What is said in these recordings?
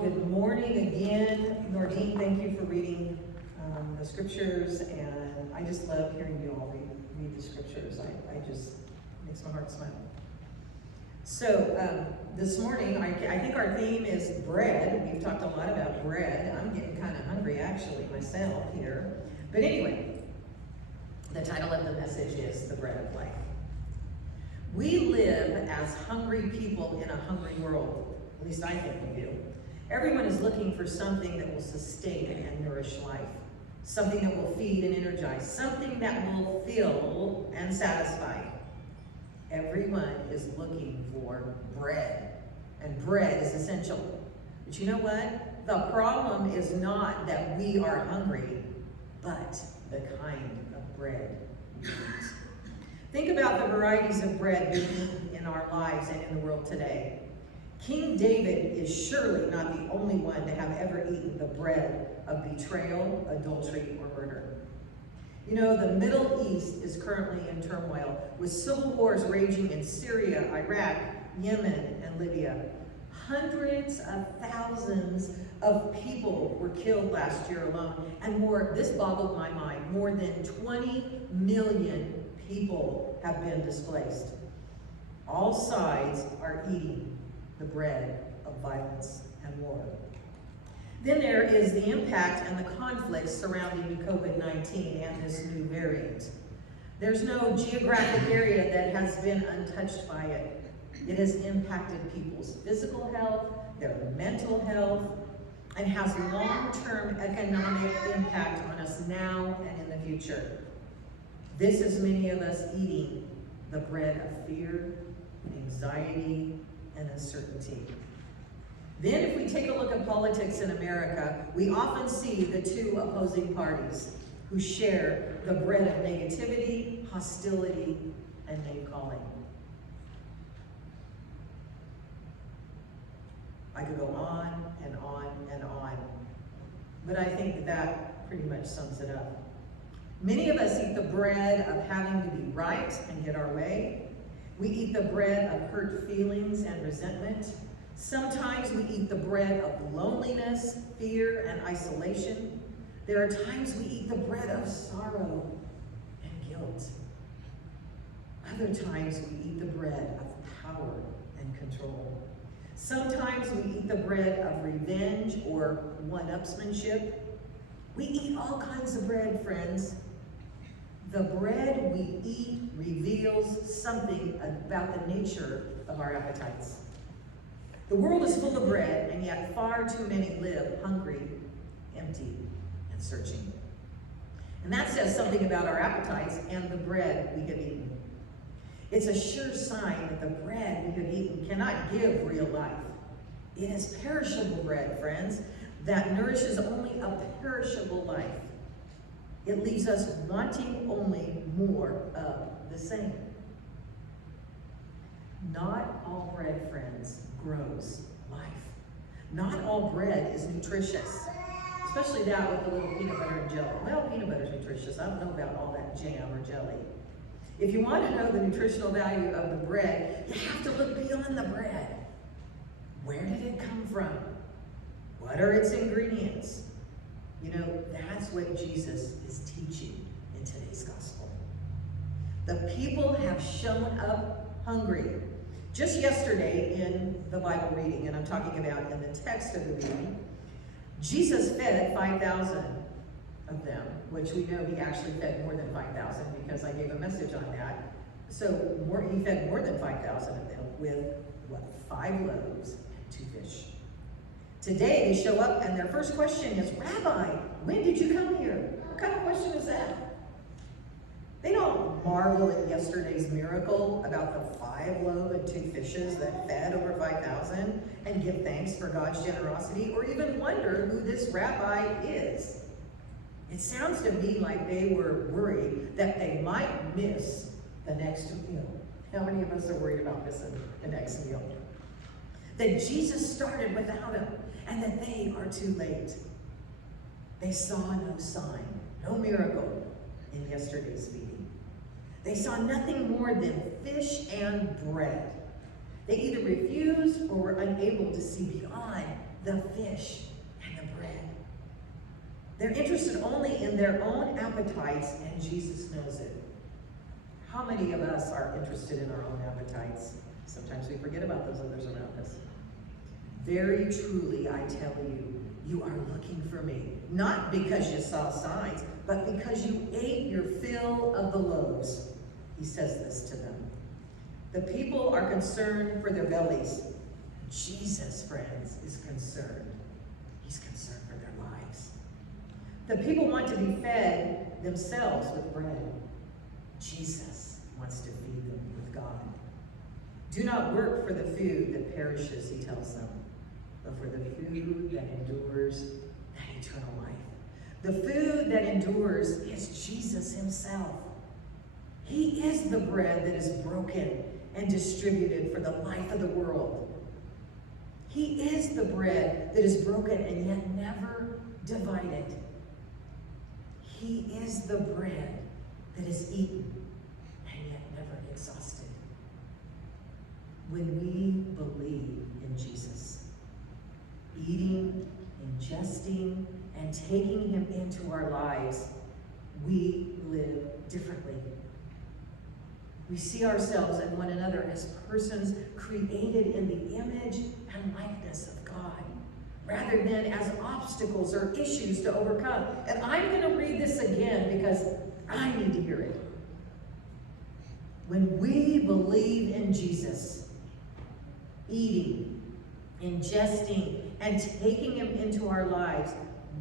Good morning again. Nordine, thank you for reading the scriptures, and I just love hearing you all read the scriptures. I just, makes my heart smile. So this morning, I think our theme is bread. We've talked a lot about bread. I'm getting kind of hungry actually myself here. But anyway, the title of the message is The Bread of Life. We live as hungry people in a hungry world. At least I think we do. Everyone is looking for something that will sustain and nourish life. Something that will feed and energize. Something that will fill and satisfy. Everyone is looking for bread. And bread is essential. But you know what? The problem is not that we are hungry, but the kind of bread we eat. Think about the varieties of bread we eat in our lives and in the world today. King David is surely not the only one to have ever eaten the bread of betrayal, adultery, or murder. You know, the Middle East is currently in turmoil, with civil wars raging in Syria, Iraq, Yemen, and Libya. Hundreds of thousands of people were killed last year alone, and more, this boggled my mind, more than 20 million people have been displaced. All sides are eating the bread of violence and war. Then there is the impact and the conflicts surrounding COVID-19 and this new variant. There's no geographic area that has been untouched by it. It has impacted people's physical health, their mental health, and has long-term economic impact on us now and in the future. This is many of us eating the bread of fear, anxiety, and uncertainty. Then if we take a look at politics in America, we often see the two opposing parties who share the bread of negativity, hostility, and name-calling. I could go on and on and on, but I think that pretty much sums it up. Many of us eat the bread of having to be right and get our way. We eat the bread of hurt feelings and resentment. Sometimes we eat the bread of loneliness, fear, and isolation. There are times we eat the bread of sorrow and guilt. Other times we eat the bread of power and control. Sometimes we eat the bread of revenge or one-upsmanship. We eat all kinds of bread, friends. The bread we eat reveals something about the nature of our appetites. The world is full of bread, and yet far too many live hungry, empty, and searching. And that says something about our appetites and the bread we have eaten. It's a sure sign that the bread we have eaten cannot give real life. It is perishable bread, friends, that nourishes only a perishable life. It leaves us wanting only more of the same. Not all bread, friends, grows life. Not all bread is nutritious, especially that with a little peanut butter and jelly. Well, peanut butter is nutritious. I don't know about all that jam or jelly. If you want to know the nutritional value of the bread, you have to look beyond the bread. Where did it come from? What are its ingredients? You know, that's what Jesus is teaching in today's gospel. The people have shown up hungry. Just yesterday in the Bible reading, and I'm talking about in the text of the reading, Jesus fed 5,000 of them, which we know he actually fed more than 5,000 because I gave a message on that. So he fed more than 5,000 of them with, 5 loaves and 2 fish. Today they show up and their first question is, Rabbi, when did you come here? What kind of question is that? They don't marvel at yesterday's miracle about the 5 loaves and 2 fishes that fed over 5,000 and give thanks for God's generosity, or even wonder who this rabbi is. It sounds to me like they were worried that they might miss the next meal. How many of us are worried about missing the next meal? That Jesus started without him, and that they are too late. They saw no sign, no miracle in yesterday's feeding. They saw nothing more than fish and bread. They either refused or were unable to see beyond the fish and the bread. They're interested only in their own appetites, and Jesus knows it. How many of us are interested in our own appetites? Sometimes we forget about those others around us. Very truly, I tell you, you are looking for me, not because you saw signs, but because you ate your fill of the loaves. He says this to them. The people are concerned for their bellies. Jesus, friends, is concerned. He's concerned for their lives. The people want to be fed themselves with bread. Jesus wants to feed them with God. Do not work for the food that perishes, he tells them, but for the food that endures, that eternal life. The food that endures is Jesus himself. He is the bread that is broken and distributed for the life of the world. He is the bread that is broken and yet never divided. He is the bread that is eaten and yet never exhausted. When we believe in Jesus, eating, ingesting, and taking him into our lives, we live differently. We see ourselves and one another as persons created in the image and likeness of God, rather than as obstacles or issues to overcome. And I'm going to read this again because I need to hear it. When we believe in Jesus, eating, ingesting, and taking him into our lives,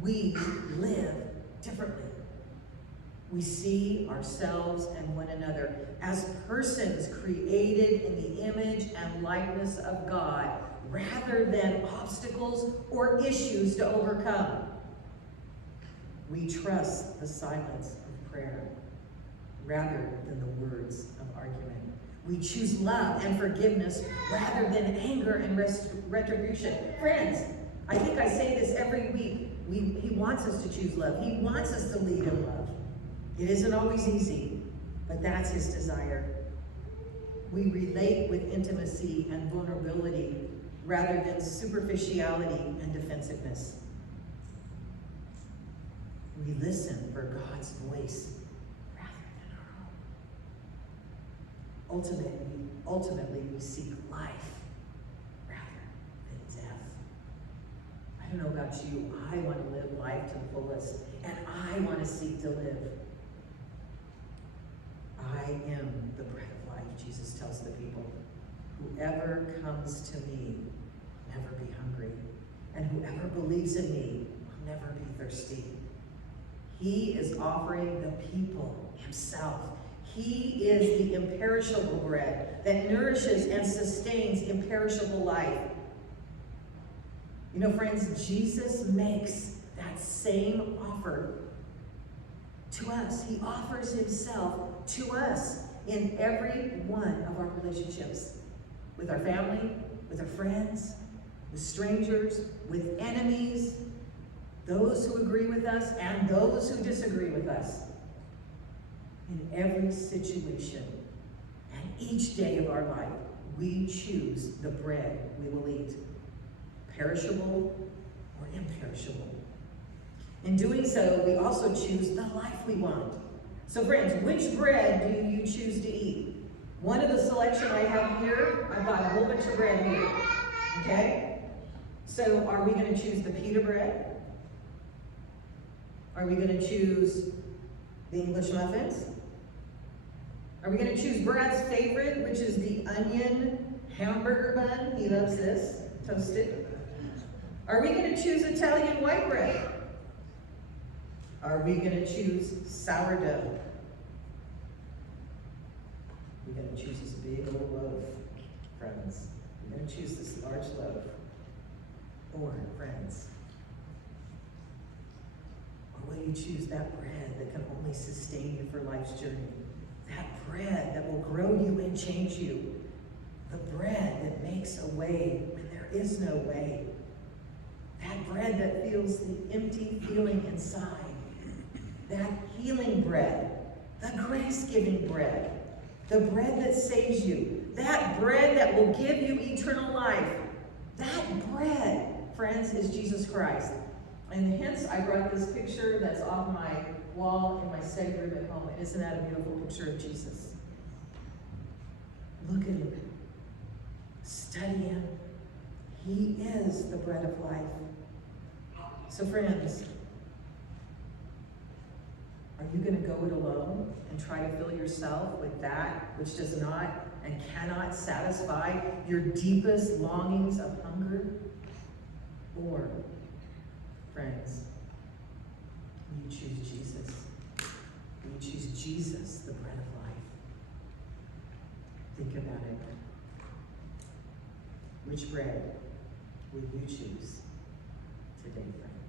we live differently. We see ourselves and one another as persons created in the image and likeness of God, rather than obstacles or issues to overcome. We trust the silence of prayer rather than the words of argument. We choose love and forgiveness rather than anger and retribution. Friends, I think I say this every week. He wants us to choose love. He wants us to lead in love. It isn't always easy, but that's his desire. We relate with intimacy and vulnerability rather than superficiality and defensiveness. We listen for God's voice rather than our own. Ultimately, we seek life rather than death. I don't know about you, I want to live life to the fullest, and I want to seek to live. I am the bread of life, Jesus tells the people. Whoever comes to me will never be hungry, and whoever believes in me will never be thirsty. He is offering the people himself. He is the imperishable bread that nourishes and sustains imperishable life. You know, friends, Jesus makes that same offer to us. He offers himself to us in every one of our relationships. With our family, with our friends, with strangers, with enemies, those who agree with us and those who disagree with us. In every situation and each day of our life, we choose the bread we will eat, perishable or imperishable. In doing so, we also choose the life we want. So friends, which bread do you choose to eat? One of the selection I have here, I've got a whole bunch of bread here, okay? So are we going to choose the pita bread? Are we going to choose the English muffins? Are we going to choose Brad's favorite, which is the onion hamburger bun? He loves this, toasted. Are we going to choose Italian white bread? Are we going to choose sourdough? We're going to choose this big little loaf, friends. We're going to choose this large loaf. Or, friends, or will you choose that bread that can only sustain you for life's journey? That bread that will grow you and change you. The bread that makes a way when there is no way. That bread that feels the empty feeling inside. That healing bread. The grace-giving bread. The bread that saves you. That bread that will give you eternal life. That bread, friends, is Jesus Christ. And hence I brought this picture that's off my wall in my study room at home. And isn't that a beautiful picture of Jesus? Look at him. Study him. He is the bread of life. So friends, are you going to go it alone and try to fill yourself with that which does not and cannot satisfy your deepest longings of hunger? Or, friends, will you choose Jesus? Will you choose Jesus, the bread of life? Think about it. Which bread will you choose today, friends?